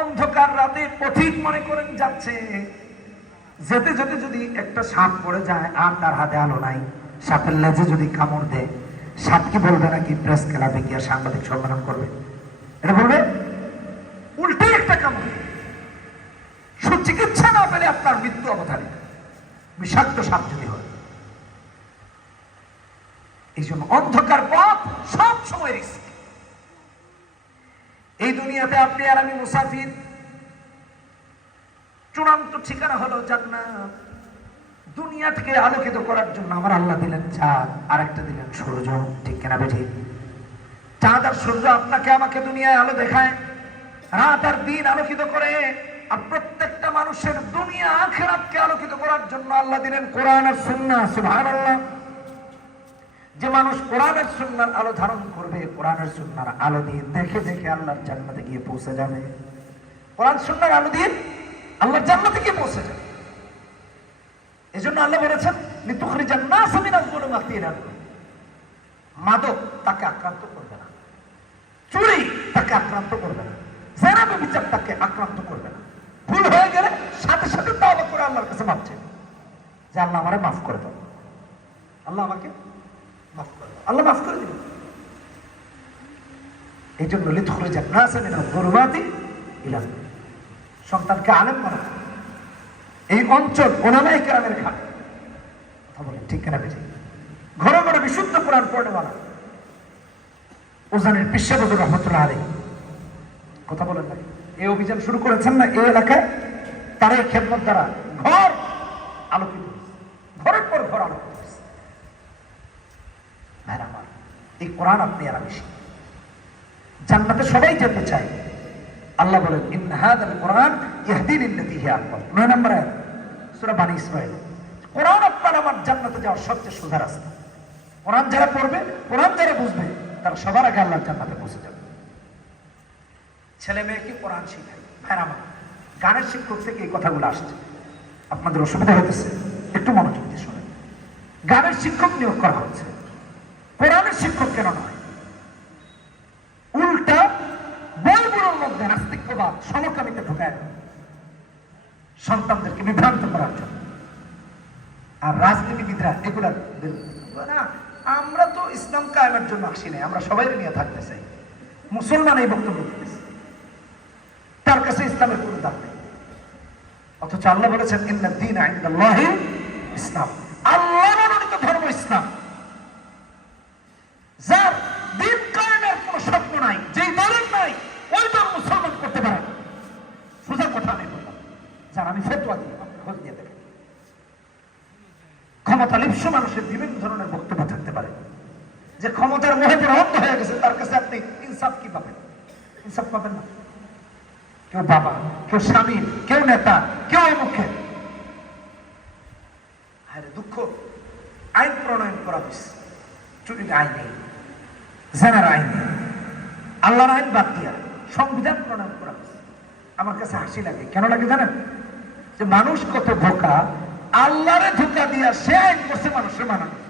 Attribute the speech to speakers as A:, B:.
A: অন্ধকার রাতে পথিক মনে করেন যাচ্ছে। যেতে যেতে যদি একটা সাপ পড়ে যায়, আর তার হাতে আলো নাই, সাপের লেজে যদি কামড় দেয়, সাপ কি বলবে নাকি প্রেস ক্লাবে গিয়ে সাংবাদিক সম্মেলন করবে? এটা বলবে, উল্টে একটা কামড়। সুচিকিৎসা না পেলে আপনার মৃত্যু অবধারিত। বিষাক্ত সাপ যদি হয়। এই জন্য অন্ধকার পথ সব সময় রিস্ক দুনিয়াতে আপনি আর আমি মুসাফির। চূড়ান্ত ঠিকানা হলো জান্নাত। দুনিয়াটাকে আলোকিত করার জন্য আমার আল্লাহ দিলেন চাঁদ আর একটা দিলেন সূর্য। ঠিক কেনা বেঠি? চাঁদ আর সূর্য আপনাকে আমাকে দুনিয়ায় আলো দেখায়, রাত আর দিন আলোকিত করে, আর প্রত্যেকটা মানুষের দুনিয়া আখেরাতকে আলোকিত করার জন্য আল্লাহ দিলেন কোরআন আর সুন্নাহ, সুবহানাল্লাহ। যে মানুষ কোরআনের সুন্নার আলো ধারণ করবে, কোরআনের সুন্নার আলো দিয়ে দেখে দেখে আল্লাহর জান্নাতে গিয়ে পৌঁছে যাবে। কোরআন সুন্নার আলো দিয়ে আল্লাহর জান্নাতে গিয়ে পৌঁছে যাবে। এই জন্য আল্লাহ বলেছেন লিতুখরি জান্নাস মিনাল যুলুমাতি ইলাল নূর। মাদক তাকে আক্রান্ত করবে না। চুরি তাকে আক্রান্ত করবে না। জেনা বিচার তাকে আক্রান্ত করবে না। ভুল হয়ে গেলে সাথে সাথে তাওবা করে আল্লাহর কাছে মাপ চাইবে। যে আল্লাহ আমারে মাফ করে দাও। আল্লাহ আমাকে করে আল্লাহ মাফ করে দিবেন। এই জন্য যুলুমাতি ইলাল নূর। সন্তানকে আলেম হয়। এই অঞ্চল ওনামাই কেরামের ঘাট। কথা বলেন, ঠিক কেনা ঘরে ঘরে বিশুদ্ধ কোরআন উজানের পিসাবুর রহমতুল্লাহ আলী কথা বলেন না এই অভিযান শুরু করেছেন না এই এলাকায়? তারা এই খেদমত দ্বারা। ঘর আলোকিত হয়েছে। ঘরের পর ঘর আলোকিত হয়েছে। ভাইরা আমার, এই কোরআন আপনি আর আমি শিখি। জান্নাতে সবাই যেতে চায়। আল্লাহ বলেন কোরআন হিয়া আকবার। 9 নম্বর কোরআন আপনার আমার জান্নাতে যাওয়ার সবচেয়ে সোজা রাস্তা। কোরআন যারা পড়বে, কোরআন যারা বুঝবে, তারা সবার আগে আল্লাহর জান্নাতে পৌঁছে যাবে। ছেলে মেয়েকে কোরআন আমার, গানের শিক্ষক থেকে এই কথাগুলো আসছে। আপনাদের অসুবিধা হতেছে একটু মনোযোগ দিয়ে শোনেন। গানের শিক্ষক নিয়োগ করা হচ্ছে। কোরআনের শিক্ষক কেন নয়। উল্টা বইগুলোর মধ্যে নাস্তিক্যবাদ সমকামিতে ঢুকায় সন্তানদেরকে বিভ্রান্ত করার জন্য। আর রাজনীতিবিদরা এগুলা আমরা তো ইসলাম কায়েমের জন্য আসি নাই, আমরা সবাই নিয়ে থাকতে চাই। মুসলমান এই বক্তব্য দিতেছে। তার কাছে ইসলামের কোনো দাম নেই। অথচ আল্লাহ বলেছেন ইসলাম আল্লাহ মনোনীত ধর্ম ইসলাম যার দিন কায়েমের কোনো স্বপ্ন নাই যেই দলের নাই ওই দল মুসলমান করতে পারে না। সোজা কথা আমি বললাম যার আমি ফেতোয়া দিই আপনি খোঁজ নিয়ে দেখেন ক্ষমতা মানুষের বিভিন্ন ধরনের বক্তব্য থাকতে পারে। যে ক্ষমতার মোহে পড়ে অন্ধ হয়ে গেছে, তার কাছে আপনি ইনসাফ কি পাবেন? ইনসাফ পাবেন না। কেউ বাবা, কেউ স্বামী, কেউ নেতা, কেউ মুখে। আরে দুঃখ, আইন প্রণয়ন করা হয়েছে চুরির আইন নেই জেনার আইন নেই আল্লাহর আইন বাদ দিয়া সংবিধান প্রণয়ন করা হয়েছে আমার কাছে হাসি লাগে। কেন লাগে জানেন? যে মানুষ কত ধোকা আল্লাহরে ধোকা দিয়া সে করছে মানুষের মানানো